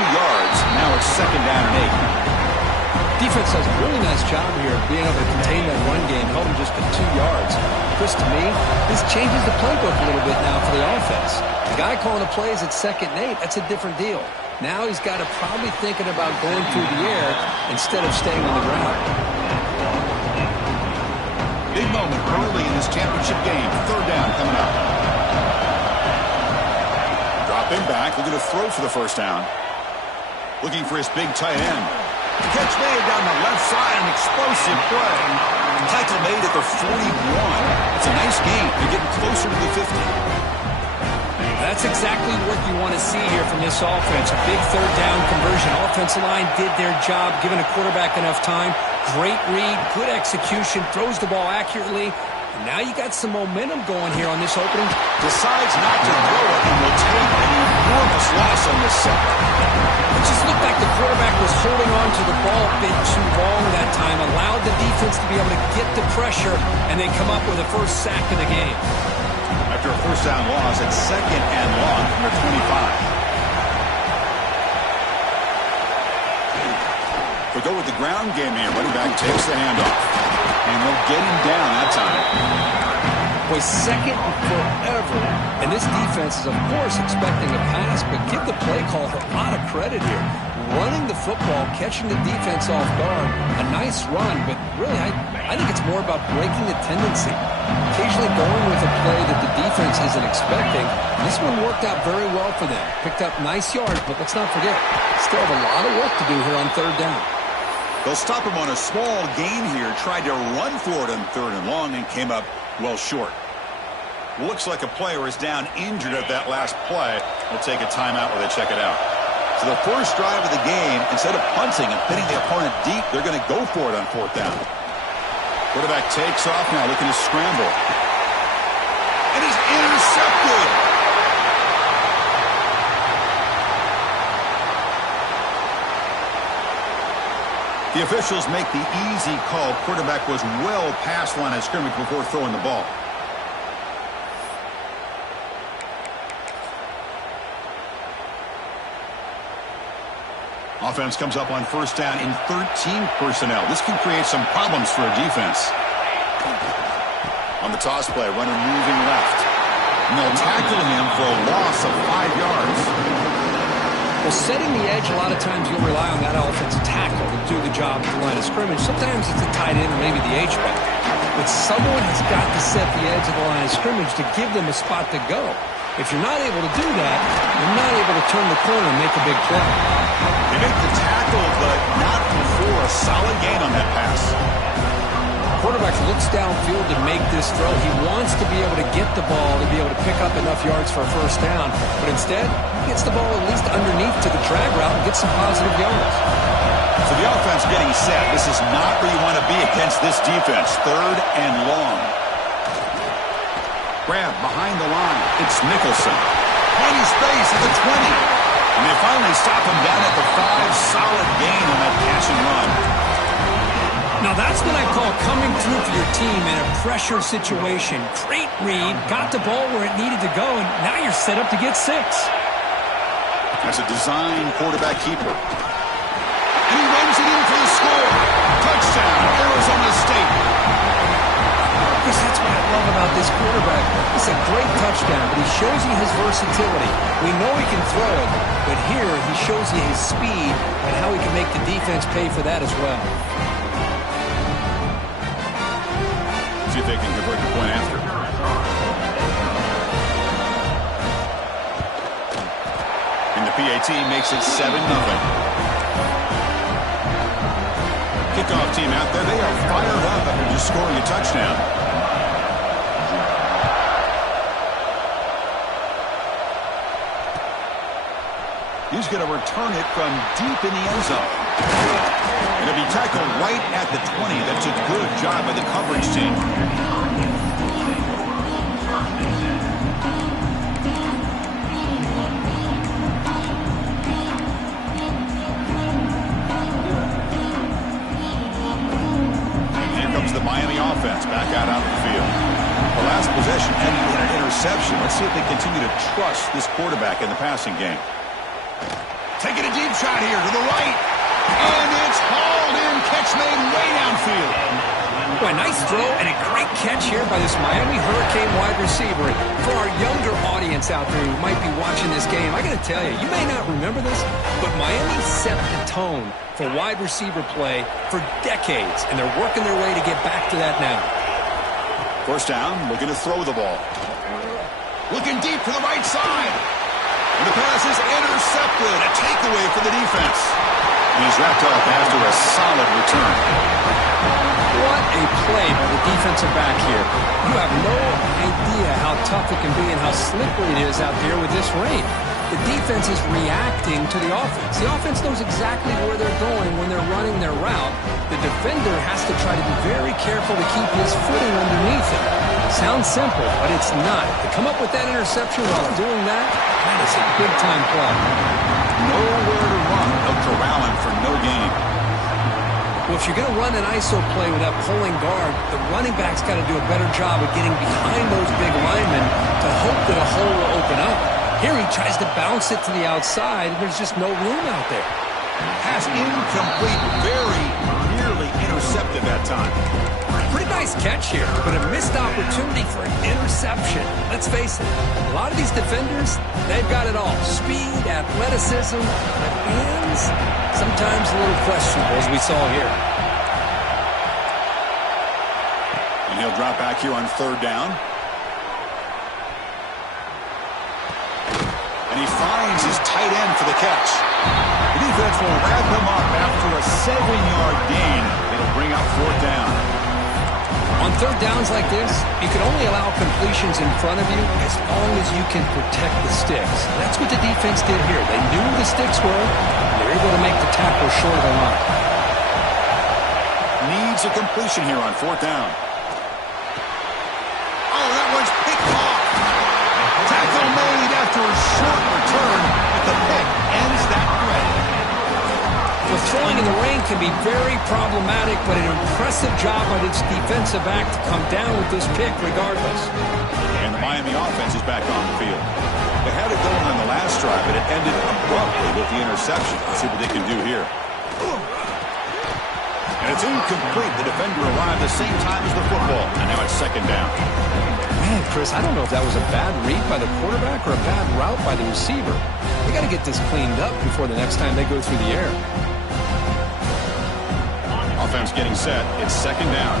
yards. Now it's 2nd down and 8. Defense does a really nice job here of being able to contain that run game, held him just to 2 yards. Chris, to me, this changes the playbook a little bit now for the offense. The guy calling the plays at 2nd and 8, that's a different deal. Now he's got to probably thinking about going through the air instead of staying on the ground. Big moment early in this championship game. 3rd down coming up. Dropping back, looking to throw for the 1st down. Looking for his big tight end. The catch made down the left side, an explosive play. Tackle made at the 41. It's a nice gain. They're getting closer to the 50. That's exactly what you want to see here from this offense. A big 3rd down conversion. Offensive line did their job, giving a quarterback enough time. Great read, good execution, throws the ball accurately. And now you got some momentum going here on this opening. Decides not to throw it and will take an enormous loss on this set. It just looked like the quarterback was holding on to the ball a bit too long that time, allowed the defense to be able to get the pressure, and they come up with the first sack of the game. After a 1st down loss, it's 2nd and long from their 25. We'll go with the ground game here. Running back takes the handoff. And they'll get him down that time. Boy, 2nd and forever. And this defense is, of course, expecting a pass, but give the play caller a lot of credit here. Running the football, catching the defense off guard. A nice run, but really, I think it's more about breaking the tendency. Occasionally going with a play that the defense isn't expecting. And this one worked out very well for them. Picked up nice yards, but let's not forget, still have a lot of work to do here on 3rd down. They'll stop him on a small gain here. Tried to run for it on 3rd and long and came up well short. Looks like a player is down injured at that last play. We'll take a timeout while they check it out. So the first drive of the game, instead of punting and pinning the opponent deep, they're going to go for it on 4th down. Quarterback takes off now, looking to scramble. And he's intercepted. The officials make the easy call. Quarterback was well past line of scrimmage before throwing the ball. Offense comes up on 1st down in 13 personnel. This can create some problems for a defense. On the toss play, runner moving left. And they'll tackle him for a loss of 5 yards. Well, setting the edge, a lot of times you'll rely on that offensive tackle to do the job at the line of scrimmage. Sometimes it's a tight end or maybe the H-back. But someone has got to set the edge of the line of scrimmage to give them a spot to go. If you're not able to do that, you're not able to turn the corner and make a big play. They make the tackle, but not before a solid gain on that pass. Quarterback looks downfield to make this throw. He wants to be able to get the ball to be able to pick up enough yards for a 1st down. But instead, he gets the ball at least underneath to the drag route and gets some positive yards. So the offense getting set. This is not where you want to be against this defense. 3rd and long. Grab behind the line. It's Nicholson. Plenty space at the 20. And they finally stop him down at the 5. Solid gain on that passing run. Now that's what I call coming through for your team in a pressure situation. Great read, got the ball where it needed to go, and now you're set up to get 6. That's a design quarterback keeper. And he runs it in for the score. Touchdown, Arizona State. Because that's what I love about this quarterback. It's a great touchdown, but he shows you his versatility. We know he can throw it, but here he shows you his speed and how he can make the defense pay for that as well. See if they can convert the point after. And the PAT makes it 7-0. Kickoff team out there, they are fired up after just scoring a touchdown. He's going to return it from deep in the end zone. And it'll be tackled right at the 20. That's a good job by the coverage team. Here comes the Miami offense back out on the field. The last possession ended in an interception. Let's see if they continue to trust this quarterback in the passing game. Taking a deep shot here to the right. And it's hauled in. Catch made way downfield. Boy, a nice throw and a great catch here by this Miami Hurricane wide receiver. For our younger audience out there who might be watching this game, I got to tell you, you may not remember this, but Miami set the tone for wide receiver play for decades, and they're working their way to get back to that now. First down, looking to throw the ball. Looking deep to the right side. And the pass is intercepted. A takeaway for the defense. And he's wrapped up after a solid return. What a play by the defensive back here. You have no idea how tough it can be and how slippery it is out there with this rain. The defense is reacting to the offense. The offense knows exactly where they're going when they're running their route. The defender has to try to be very careful to keep his footing underneath him. Sounds simple, but it's not. To come up with that interception while doing that, that is a big-time play. Nowhere to run. They'll corral him for no gain. Well, if you're going to run an ISO play with that pulling guard, the running back's got to do a better job of getting behind those big linemen to hope that a hole will open up. Here he tries to bounce it to the outside, and there's just no room out there. Pass incomplete, very nearly intercepted that time. Pretty nice catch here, but a missed opportunity for an interception. Let's face it, a lot of these defenders, they've got it all. Speed, athleticism, but hands, sometimes a little questionable, as we saw here. And he'll drop back here on third down. And he finds his tight end for the catch. The defense will wrap him up after a 7-yard gain. It'll bring up fourth down. On third downs like this, you can only allow completions in front of you as long as you can protect the sticks. That's what the defense did here. They knew the sticks were, and they were able to make the tackle short of the line. Needs a completion here on fourth down. Oh, that one's picked off. Tackle made after a short return, but the pick ends that threat. Well, throwing in the rain can be very problematic, but an impressive job by this defensive back to come down with this pick regardless. And the Miami offense is back on the field. They had it going on the last drive, but it ended abruptly with the interception. Let's see what they can do here. And it's incomplete. The defender arrived the same time as the football, and now it's second down. Man, Chris, I don't know if that was a bad read by the quarterback or a bad route by the receiver. They got to get this cleaned up before the next time they go through the air. Offense getting set. It's second down.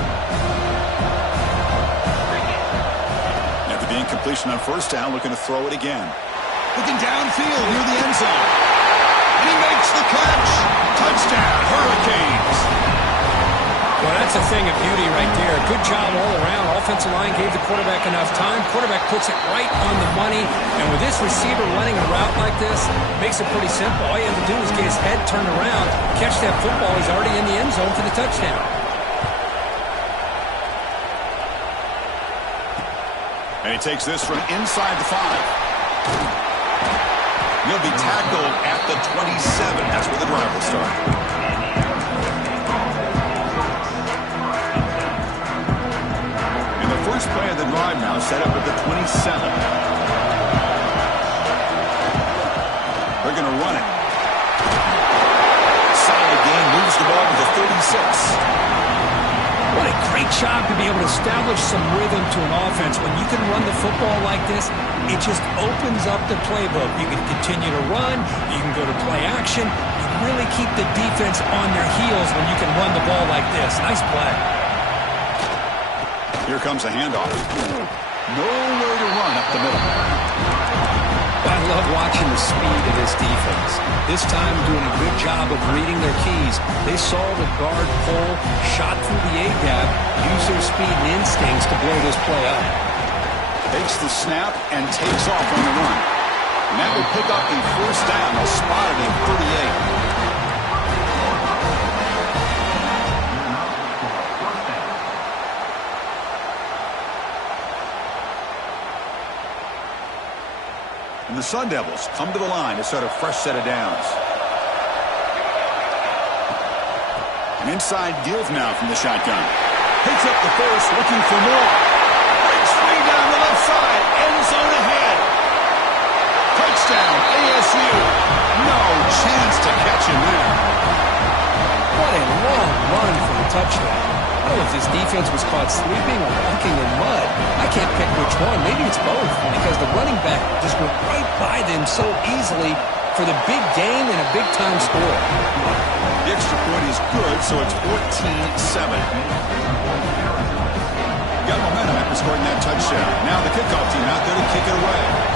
After the incompletion on first down, looking to throw it again. Looking downfield near the end zone. And he makes the catch. Touchdown, Hurricanes. Well, that's a thing of beauty right there. Good job all around. Offensive line gave the quarterback enough time. Quarterback puts it right on the money. And with this receiver running a route like this, makes it pretty simple. All you have to do is get his head turned around, catch that football. He's already in the end zone for the touchdown. And he takes this from inside the 5. He'll be tackled at the 27. That's where the drive will start. First play of the drive now set up at the 27. They're going to run it. Solid game, moves the ball to the 36. What a great job to be able to establish some rhythm to an offense. When you can run the football like this, it just opens up the playbook. You can continue to run, you can go to play action, you really keep the defense on their heels when you can run the ball like this. Nice play. Here comes a handoff. Nowhere to run up the middle. I love watching the speed of this defense. This time doing a good job of reading their keys. They saw the guard pull, shot through the A-gap, used their speed and instincts to blow this play up. Takes the snap and takes off on the run. And that will pick up the first down. They'll spot it at 38. And the Sun Devils come to the line to start a fresh set of downs. An inside give now from the shotgun. Picks up the first, looking for more. Breaks free down the left side. End zone ahead. Touchdown, ASU. No chance touchdown. I don't know if this defense was caught sleeping or walking in mud. I can't pick which one. Maybe it's both, because the running back just went right by them so easily for the big gain and a big-time score. The extra point is good, so it's 14-7. Got momentum after scoring that touchdown. Now the kickoff team out there to kick it away.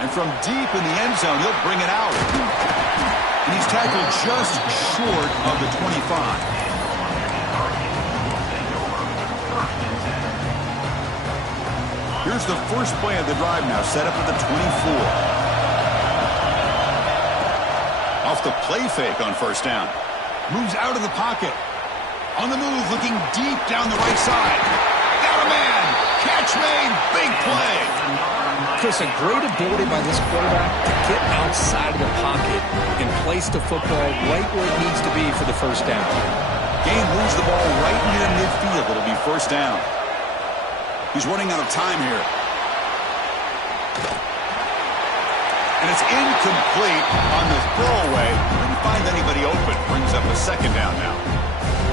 And from deep in the end zone, he'll bring it out. And he's tackled just short of the 25. Here's the first play of the drive now, set up at the 24. Off the play fake on first down. Moves out of the pocket. On the move, looking deep down the right side. Got a man. Catch made. Big play. Chris, a great ability by this quarterback to get outside of the pocket and place the football right where it needs to be for the first down. Gain moves the ball right near midfield. It'll be first down. He's running out of time here. And it's incomplete on the throwaway. Didn't find anybody open. Brings up a second down now.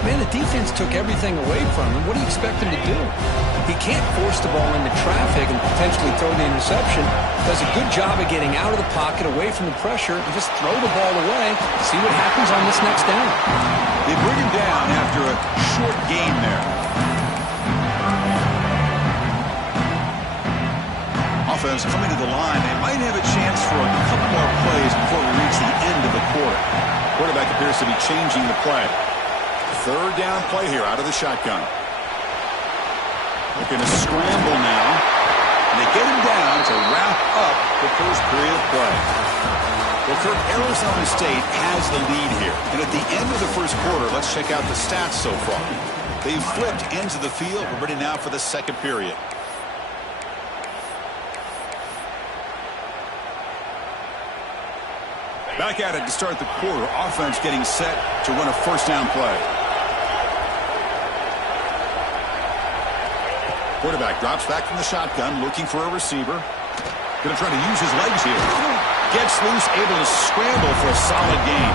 Man, the defense took everything away from him. What do you expect him to do? He can't force the ball into traffic and potentially throw the interception. Does a good job of getting out of the pocket, away from the pressure, and just throw the ball away. See what happens on this next down. They bring him down after a short gain there. Offense coming to the line. They might have a chance for a couple more plays before we reach the end of the quarter. Quarterback appears to be changing the play. Third down play here out of the shotgun. Looking to scramble now. And they get him down to wrap up the first period of play. Well, Kirk, Arizona State has the lead here. And at the end of the first quarter, let's check out the stats so far. They've flipped ends of the field. We're ready now for the second period. Back at it to start the quarter. Offense getting set to run a first down play. Quarterback drops back from the shotgun, looking for a receiver. Going to try to use his legs here. Gets loose, able to scramble for a solid gain.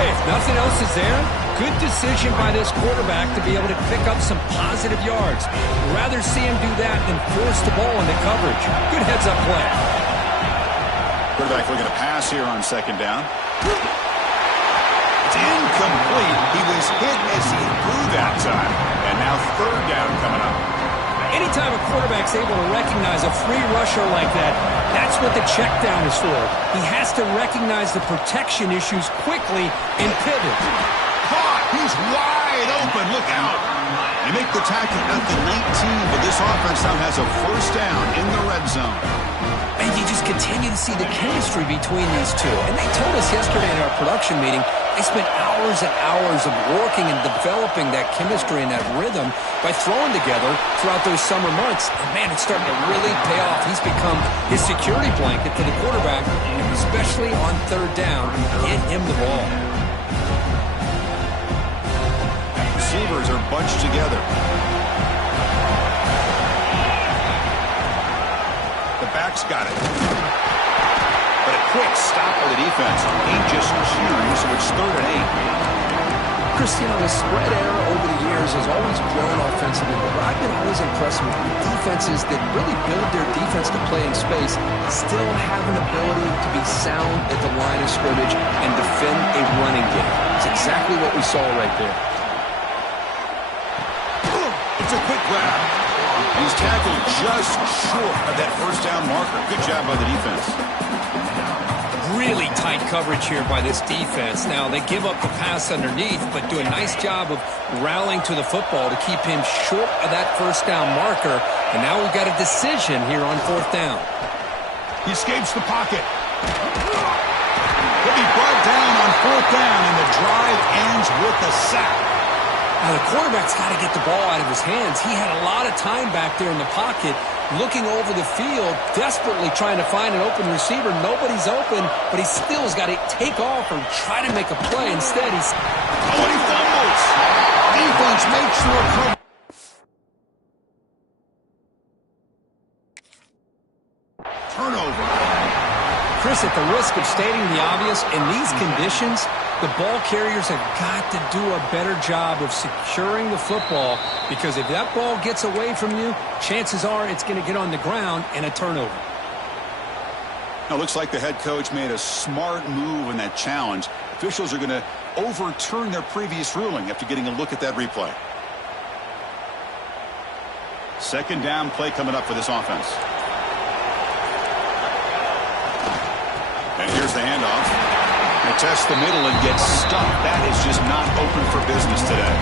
Hey, if nothing else is there, good decision by this quarterback to be able to pick up some positive yards. Rather see him do that than force the ball into coverage. Good heads-up play. Quarterback looking to pass here on second down. It's incomplete. He was hit as he threw that time. And now third down coming up. Anytime a quarterback's able to recognize a free rusher like that, that's what the check down is for. He has to recognize the protection issues quickly and pivot. Caught. He's wide open. Look out. They make the tackle at the 19, but this offense now has a first down in the red zone. And you just continue to see the chemistry between these two. And they told us yesterday in our production meeting, they spent hours and hours of working and developing that chemistry and that rhythm by throwing together throughout those summer months. And man, it's starting to really pay off. He's become his security blanket for the quarterback, especially on third down. Get him the ball. Receivers are bunched together. The back's got it. But a quick stop by the defense. Ain't just cheering, so it's 3rd and 8. Cristiano, the spread era over the years has always grown offensively, but I've been always impressed with defenses that really build their defense to play in space, still have an ability to be sound at the line of scrimmage and defend a running game. It's exactly what we saw right there. It's a quick grab. He's tackled just short of that first down marker. Good job by the defense. Really tight coverage here by this defense. Now, they give up the pass underneath, but do a nice job of rallying to the football to keep him short of that first down marker. And now we've got a decision here on 4th down. He escapes the pocket. He'll be brought down on 4th down, and the drive ends with a sack. Now, the quarterback's got to get the ball out of his hands. He had a lot of time back there in the pocket, looking over the field, desperately trying to find an open receiver. Nobody's open, but he still has got to take off or try to make a play. Instead, he's... Oh, and he fumbles! Defense makes the recovery. Turnover. Chris, at the risk of stating the obvious, in these conditions, the ball carriers have got to do a better job of securing the football, because if that ball gets away from you, chances are it's going to get on the ground and a turnover. Now, it looks like the head coach made a smart move in that challenge. Officials are going to overturn their previous ruling after getting a look at that replay. Second down play coming up for this offense. And here's the handoff. They test the middle and get stuck. That is just not open for business today.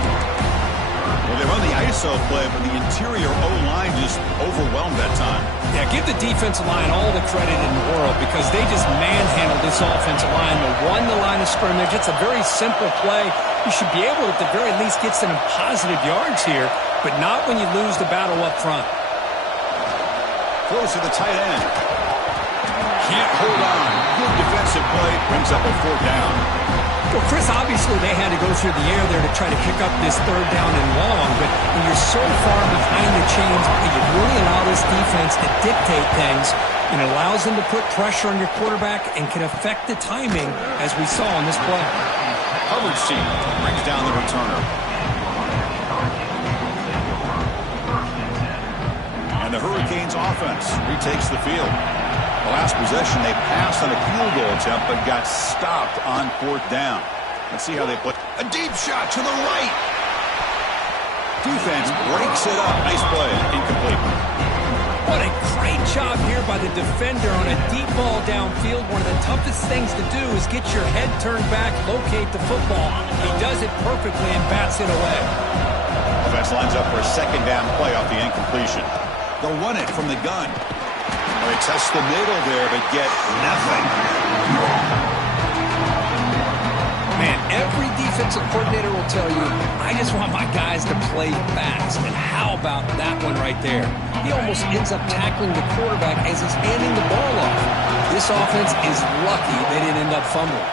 Well, they run the ISO play, but the interior O-line just overwhelmed that time. Yeah, give the defensive line all the credit in the world, because they just manhandled this offensive line. They won the line of scrimmage. It's a very simple play. You should be able to, at the very least, get some positive yards here, but not when you lose the battle up front. Throws to the tight end. Can't hold on. Good defensive play. Brings up a fourth down. Well, Chris, obviously they had to go through the air there to try to pick up this third down and long, but when you're so far behind the chains, you really allow this defense to dictate things, and it allows them to put pressure on your quarterback and can affect the timing, as we saw on this play. Coverage team brings down the returner. And the Hurricanes offense retakes the field. The last possession, they passed on a field goal attempt, but got stopped on fourth down. Let's see how they play. A deep shot to the right. Defense breaks it up. Nice play. Incomplete. What a great job here by the defender on a deep ball downfield. One of the toughest things to do is get your head turned back, locate the football. He does it perfectly and bats it away. Offense lines up for a second down play off the incompletion. They'll run it from the gun. They test the middle there, but get nothing. Man, every defensive coordinator will tell you, I just want my guys to play fast. And how about that one right there? He almost ends up tackling the quarterback as he's handing the ball off. This offense is lucky they didn't end up fumbling.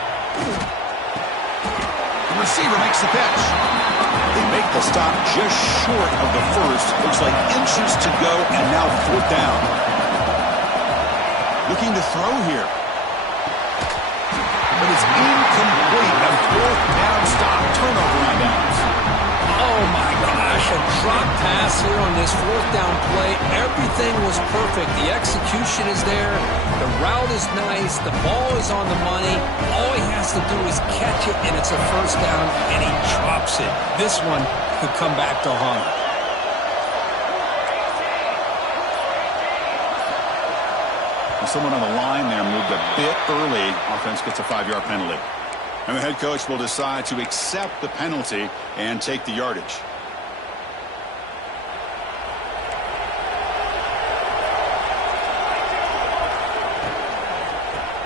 The receiver makes the catch. They make the stop just short of the first. Looks like inches to go, and now fourth down. Looking to throw here. But it's incomplete. A fourth down stop. Turnover on downs. Oh my gosh, a drop pass here on this fourth down play. Everything was perfect. The execution is there. The route is nice. The ball is on the money. All he has to do is catch it, and it's a first down, and he drops it. This one could come back to haunt him. Someone on the line there moved a bit early. Offense gets a 5-yard penalty. And the head coach will decide to accept the penalty and take the yardage.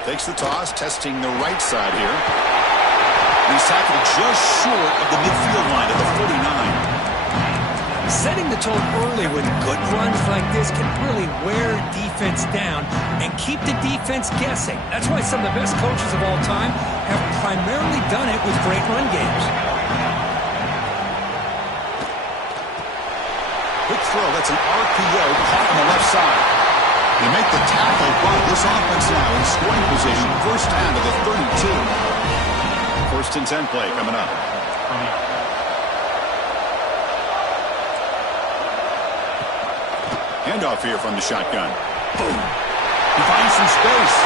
Takes the toss, testing the right side here. And he's tackled just short of the midfield line at the 49. Setting the tone early with good runs like this can really wear defense down and keep the defense guessing. That's why some of the best coaches of all time have primarily done it with great run games. Quick throw, that's an RPO caught on the left side. They make the tackle, but this offense now in scoring position. First down to the 32. First and 10 play coming up. Handoff here from the shotgun. Boom. He finds some space.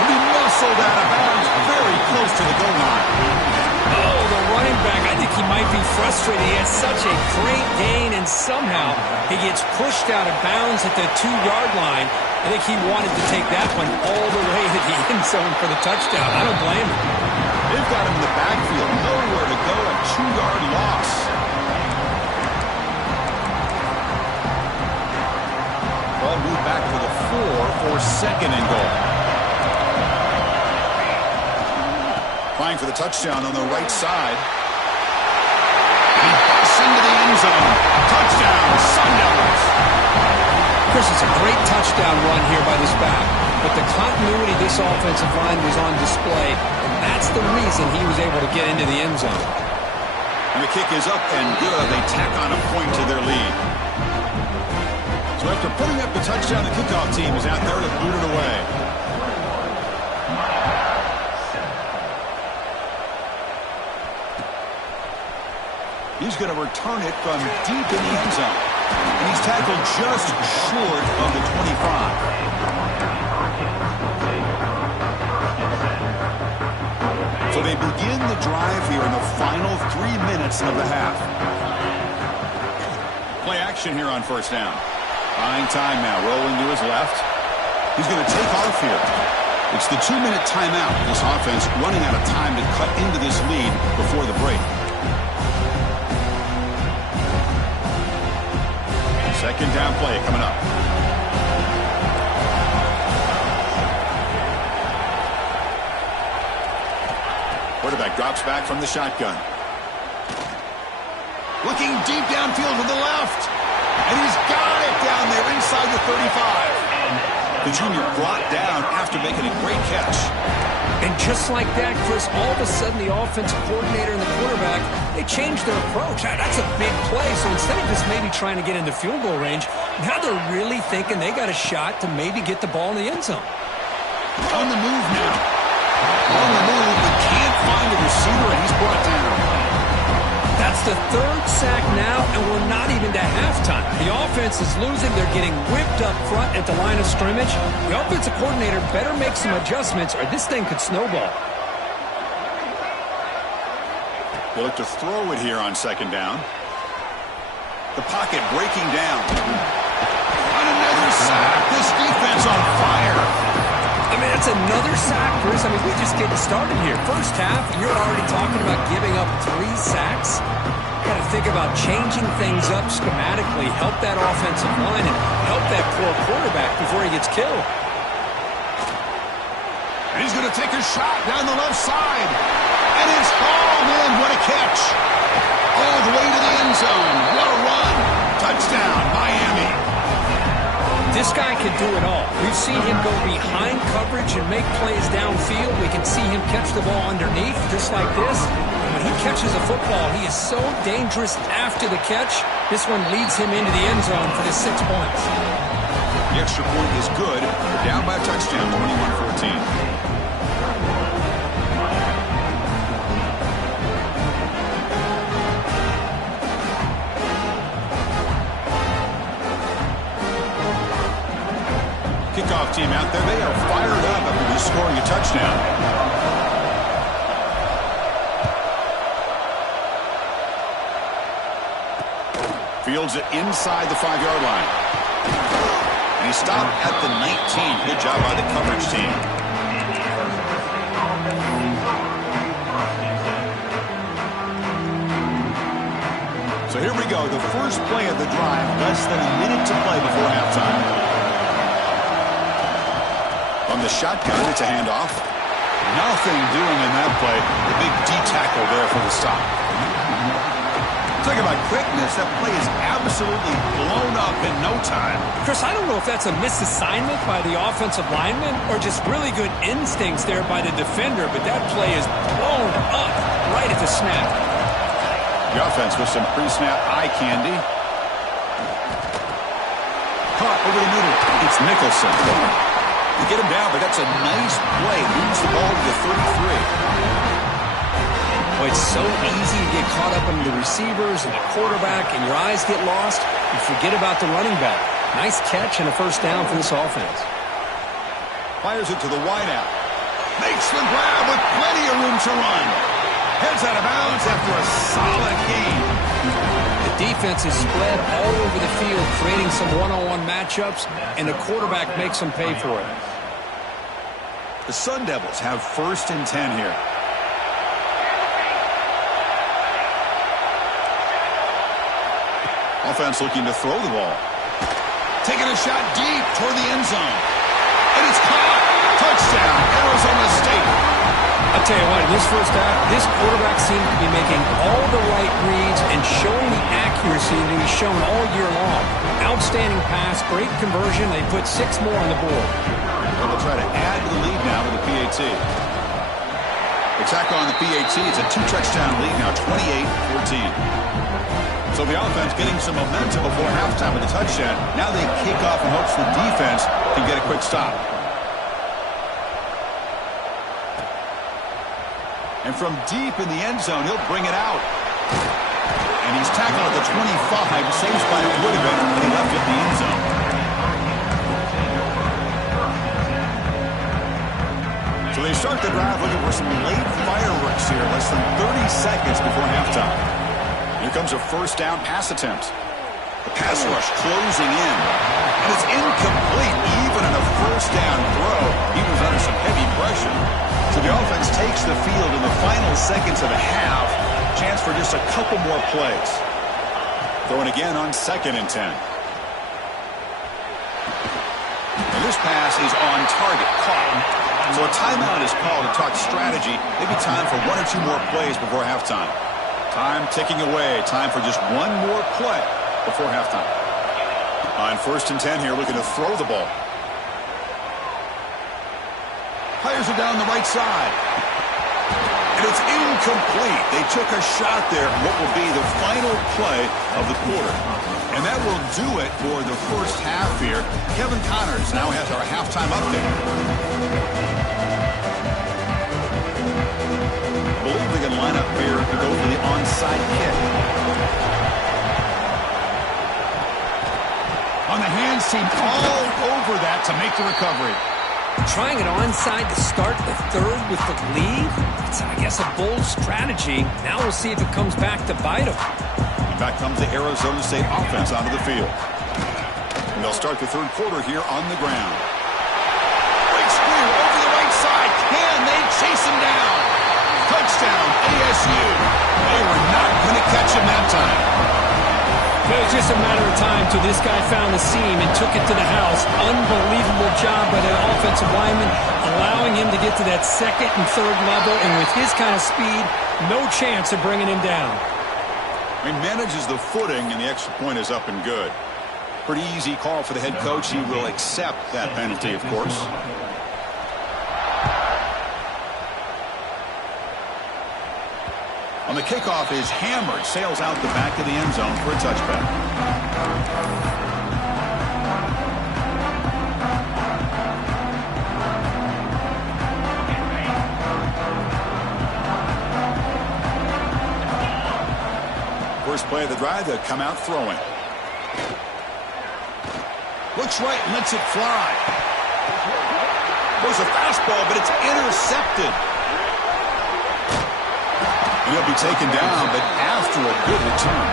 And he muscled out of bounds very close to the goal line. Oh, the running back, I think he might be frustrated. He has such a great gain, and somehow he gets pushed out of bounds at the 2-yard line. I think he wanted to take that one all the way to the end zone for the touchdown. I don't blame him. They've got him in the backfield. Nowhere to go. A 2-yard loss. Ball moved back to the 4 for second and goal. Trying for the touchdown on the right side. He busts into the end zone. Touchdown, Sun Devils. Chris, it's a great touchdown run here by this back, but the continuity of this offensive line was on display, and that's the reason he was able to get into the end zone. And the kick is up and good. They tack on a point to their lead. So after putting up the touchdown, the kickoff team is out there to boot it away. He's going to return it from deep in the end zone. And he's tackled just short of the 25. So they begin the drive here in the final 3 minutes of the half. Play action here on first down. Buying time now, rolling to his left. He's going to take off here. It's the 2-minute timeout. This offense running out of time to cut into this lead before the break. Second down play coming up. Quarterback drops back from the shotgun. Looking deep downfield to the left. And he's got it down there inside the 35. The junior brought down after making a great catch. And just like that, Chris, all of a sudden the offensive coordinator and the quarterback, they changed their approach. That's a big play. So instead of just maybe trying to get into field goal range, now they're really thinking they got a shot to maybe get the ball in the end zone. On the move now. On the move, but can't find a receiver, and he's brought down. That's the third sack now, and we're not even to halftime. The offense is losing. They're getting whipped up front at the line of scrimmage. The offensive coordinator better make some adjustments, or this thing could snowball. They look to throw it here on second down. The pocket breaking down. On another sack. This defense on fire. I mean, that's another sack, Chris. I mean, we're just getting started here. First half, you're already talking about giving up 3 sacks. You got to think about changing things up schematically, help that offensive line, and help that poor quarterback before he gets killed. And he's going to take a shot down the left side. And it's hauled in. What a catch. All the way to the end zone. What a run. Touchdown, Miami. This guy can do it all. We've seen him go behind coverage and make plays downfield. We can see him catch the ball underneath, just like this. And when he catches a football, he is so dangerous after the catch. This one leads him into the end zone for the 6 points. The extra point is good. They're down by a touchdown, 21-14. Kickoff team out there. They are fired up after just scoring a touchdown. Fields it inside the 5-yard line. And he stopped at the 19. Good job by the coverage team. So here we go. The first play of the drive. Less than a minute to play before halftime. On the shotgun, it's a handoff. Nothing doing in that play. The big D-tackle there for the stop. Talk about quickness. That play is absolutely blown up in no time. Chris, I don't know if that's a misassignment by the offensive lineman or just really good instincts there by the defender, but that play is blown up right at the snap. The offense with some pre-snap eye candy. Caught over the middle. It's Nicholson. To get him down, but that's a nice play. Moves the ball to the 33. Well, it's so easy to get caught up in the receivers and the quarterback, and your eyes get lost. You forget about the running back. Nice catch and a first down for this offense. Fires it to the wideout. Makes the grab with plenty of room to run. Heads out of bounds after a solid gain. The defense is spread all over the field, creating some one-on-one matchups, and the quarterback makes them pay for it. The Sun Devils have 1st and 10 here. Offense looking to throw the ball. Taking a shot deep toward the end zone. And it's caught. Touchdown, Arizona State. I'll tell you what, in this first half, this quarterback seemed to be making all the right reads and showing the accuracy that he's shown all year long. Outstanding pass, great conversion. They put 6 more on the board. Well, they'll try to add to the lead now with the PAT. Attack on the PAT. It's a 2-touchdown lead now, 28-14. So the offense getting some momentum before halftime with a touchdown. Now they kick off in hopes the defense can get a quick stop. And from deep in the end zone, he'll bring it out. And he's tackled at the 25. Same spot it would have been, and he left it in the end zone. So they start the drive looking for some late fireworks here. Less than 30 seconds before halftime. Here comes a first down pass attempt. The pass rush closing in. And it's incomplete even in a first down throw. He was under some heavy pressure. So the offense takes the field in the final seconds of a half. Chance for just a couple more plays. Throwing again on 2nd and 10. And this pass is on target. Caught. So a timeout is called to talk strategy. Maybe time for 1 or 2 more plays before halftime. Time ticking away. Time for just 1 more play before halftime. On 1st and 10 here, looking to throw the ball. Fires it down the right side. And it's incomplete. They took a shot there at what will be the final play of the quarter. And that will do it for the first half here. Kevin Connors now has our halftime update. I believe they can line up here to go for the onside kick. On the hands team, all over that to make the recovery. Trying it onside to start the third with the lead? It's, I guess, a bold strategy. Now we'll see if it comes back to bite them. Back comes the Arizona State offense onto the field. And they'll start the third quarter here on the ground. Big spear over the right side. Can they chase him down? Touchdown, ASU. They were not going to catch him that time. It was just a matter of time till this guy found the seam and took it to the house. Unbelievable job by the offensive lineman, allowing him to get to that 2nd and 3rd level. And with his kind of speed, no chance of bringing him down. He manages the footing, and the extra point is up and good. Pretty easy call for the head coach. He will accept that penalty, of course. On the kickoff is hammered, sails out the back of the end zone for a touchback. First play of the drive, they'll come out throwing. Looks right and lets it fly. Goes a fastball, but it's intercepted. And he'll be taken down, but after a good return.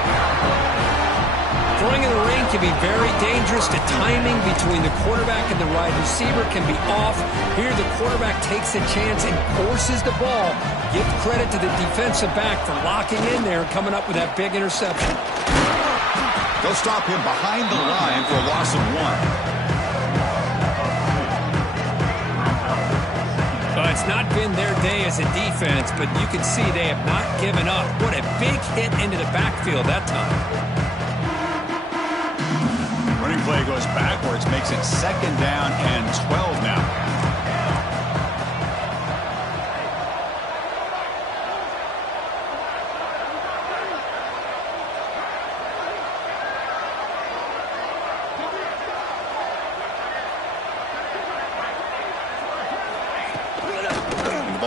Throwing in the rain can be very dangerous. The timing between the quarterback and the wide receiver can be off. Here the quarterback takes a chance and forces the ball. Give credit to the defensive back for locking in there and coming up with that big interception. They'll stop him behind the line for a loss of 1. It's not been their day as a defense, but you can see they have not given up. What a big hit into the backfield that time. Running play goes backwards, makes it 2nd down and 12 now.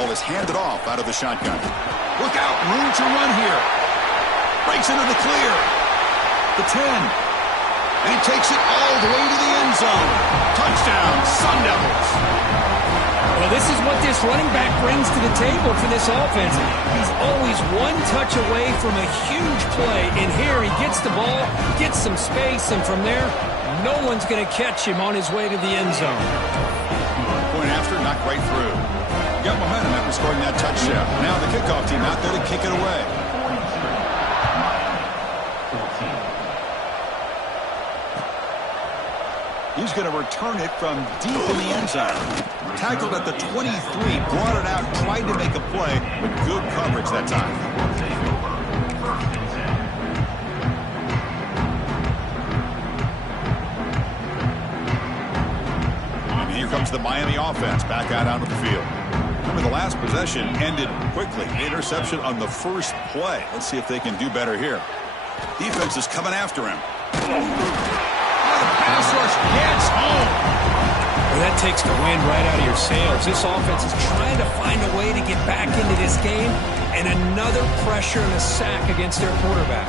Is handed off out of the shotgun. Look out, room to run here. Breaks into the clear. The 10. And he takes it all the way to the end zone. Touchdown, Sun Devils. Well, this is what this running back brings to the table for this offense. He's always one touch away from a huge play. And here he gets the ball, gets some space, and from there, no one's going to catch him on his way to the end zone. Point after, knocked right through. Got momentum after scoring that touchdown. Now the kickoff team out there to kick it away. He's going to return it from deep in the end zone. Tackled at the 23, brought it out, tried to make a play, but good coverage that time. And here comes the Miami offense back out onto the field. Remember, the last possession ended quickly. Interception on the first play. Let's see if they can do better here. Defense is coming after him. The pass rush gets home. Well, that takes the wind right out of your sails. This offense is trying to find a way to get back into this game, and another pressure and a sack against their quarterback.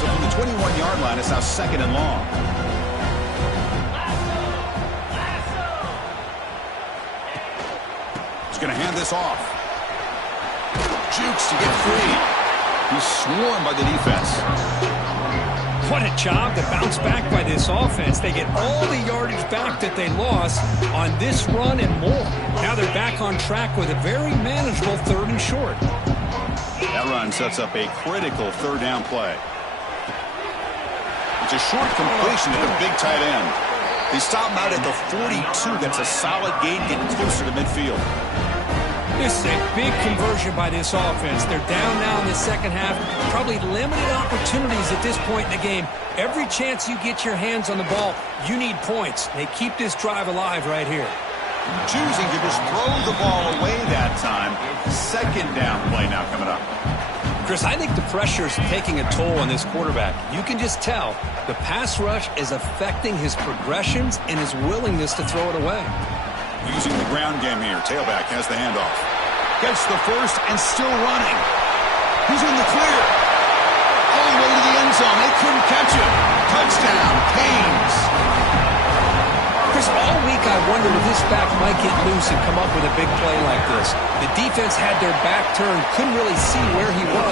So from the 21-yard line, it's now 2nd and long. He's going to hand this off. Jukes to get free. He's swarmed by the defense. What a job to bounce back by this offense. They get all the yardage back that they lost on this run and more. Now they're back on track with a very manageable 3rd and short. That run sets up a critical 3rd down play. It's a short completion to the big tight end. They stop him out at the 42. That's a solid gain, getting closer to midfield. This is a big conversion by this offense. They're down now in the second half. Probably limited opportunities at this point in the game. Every chance you get your hands on the ball, you need points. They keep this drive alive right here. Choosing to just throw the ball away that time. 2nd down play now coming up. Chris, I think the pressure is taking a toll on this quarterback. You can just tell the pass rush is affecting his progressions and his willingness to throw it away. Using the ground game here. Tailback has the handoff. Gets the first and still running. He's in the clear. All the way to the end zone. They couldn't catch him. Touchdown, Canes. Chris, all week I wondered if this back might get loose and come up with a big play like this. The defense had their back turned, couldn't really see where he was.